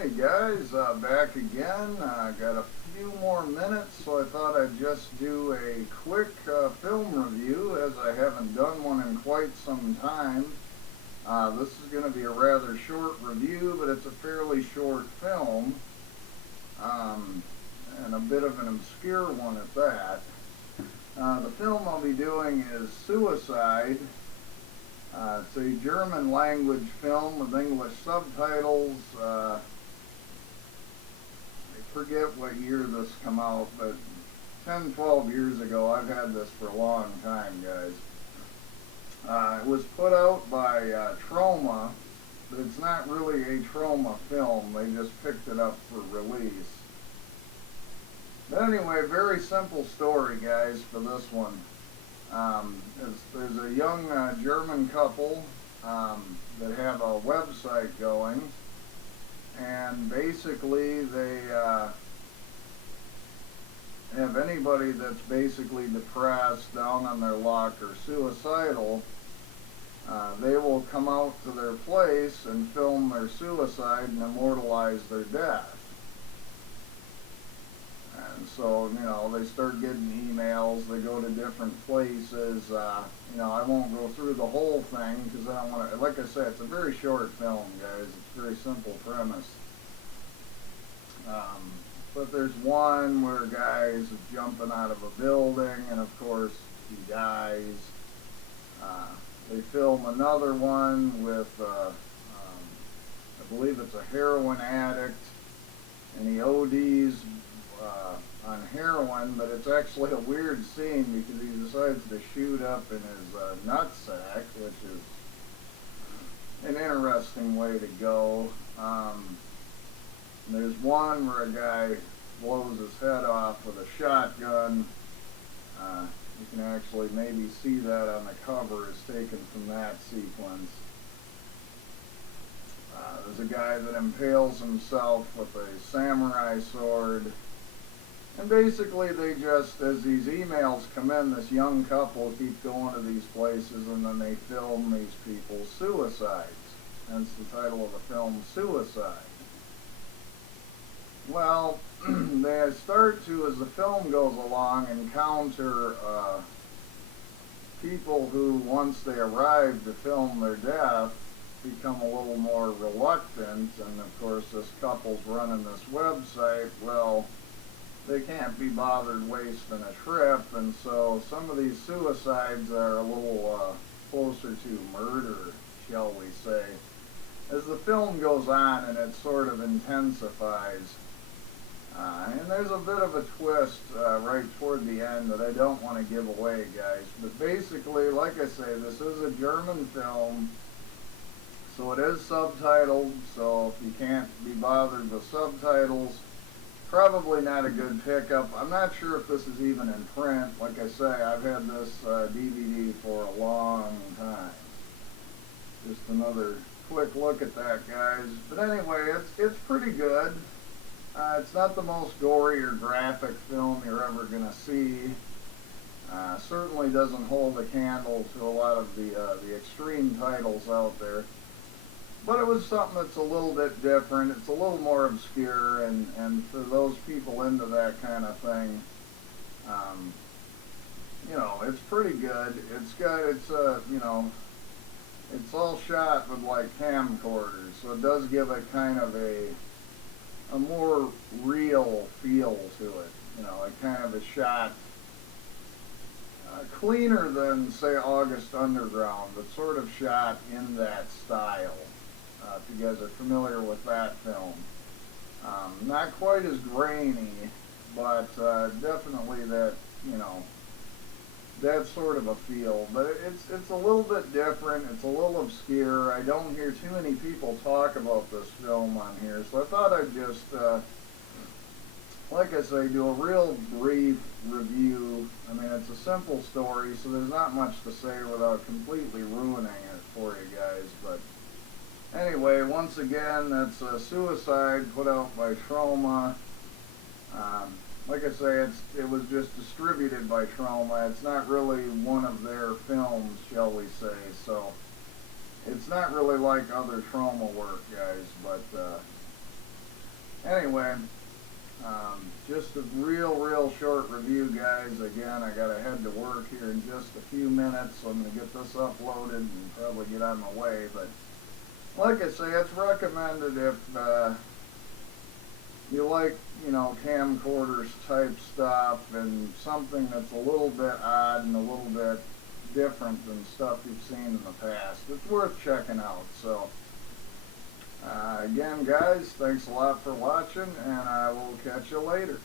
Hey guys, back again. Got a few more minutes, so I thought I'd just do a quick film review as I haven't done one in quite some time. This is going to be a rather short review, but it's a fairly short film, and a bit of an obscure one at that. The film I'll be doing is Suicide. It's a German language film with English subtitles. I forget what year this come out, but 10, 12 years ago. I've had this for a long time, guys. It was put out by Troma, but it's not really a Troma film. They just picked it up for release. But anyway, very simple story, guys, for this one. There's a young German couple that have a website going, and basically they have anybody that's basically depressed, down on their luck, or suicidal. They will come out to their place and film their suicide and immortalize their death. And so, they start getting emails. They go to different places. I won't go through the whole thing because I don't want to. Like I said, it's a very short film, guys. It's a very simple premise. But there's one where a guy is jumping out of a building, and of course he dies. They film another one with, I believe it's a heroin addict, and he ODs on heroin, but it's actually a weird scene because he decides to shoot up in his nutsack, which is an interesting way to go. There's one where a guy blows his head off with a shotgun. You can actually maybe see that on the cover is taken from that sequence. There's a guy that impales himself with a samurai sword. And basically they just, as these emails come in, this young couple keep going to these places, and then they film these people's suicides. Hence the title of the film, Suicide. Well, they start to, as the film goes along, encounter people who, once they arrive to film their death, become a little more reluctant. And of course this couple's running this website. Well, they can't be bothered wasting a trip, and so some of these suicides are a little closer to murder, shall we say. As the film goes on, and it sort of intensifies, and there's a bit of a twist right toward the end that I don't want to give away, guys. But basically, like I say, this is a German film, so it is subtitled, so if you can't be bothered with subtitles, probably not a good pickup. I'm not sure if this is even in print. Like I say, I've had this DVD for a long time. Just another quick look at that, guys. But anyway, it's pretty good. It's not the most gory or graphic film you're ever going to see. Certainly doesn't hold a candle to a lot of the extreme titles out there. But it was something that's a little bit different. It's a little more obscure, and for those people into that kind of thing, it's pretty good. It's all shot with like camcorders, so it does give it kind of a more real feel to it. It kind of is shot cleaner than, say, August Underground, but sort of shot in that style. If you guys are familiar with that film. Not quite as grainy, but definitely that, that sort of a feel. But it's a little bit different. It's a little obscure. I don't hear too many people talk about this film on here, so I thought I'd just, like I say, do a real brief review. I mean, it's a simple story, so there's not much to say without completely ruining it for you guys, but anyway, once again, that's Suicide, put out by Troma. Like I say, it was just distributed by Troma. It's not really one of their films, shall we say, so it's not really like other Troma work, guys, but Anyway, just a real short review, guys. Again, I gotta head to work here in just a few minutes, so I'm gonna get this uploaded and probably get on my way. But like I say, it's recommended if you like, camcorders type stuff and something that's a little bit odd and a little bit different than stuff you've seen in the past. It's worth checking out. So again, guys, thanks a lot for watching, and I will catch you later.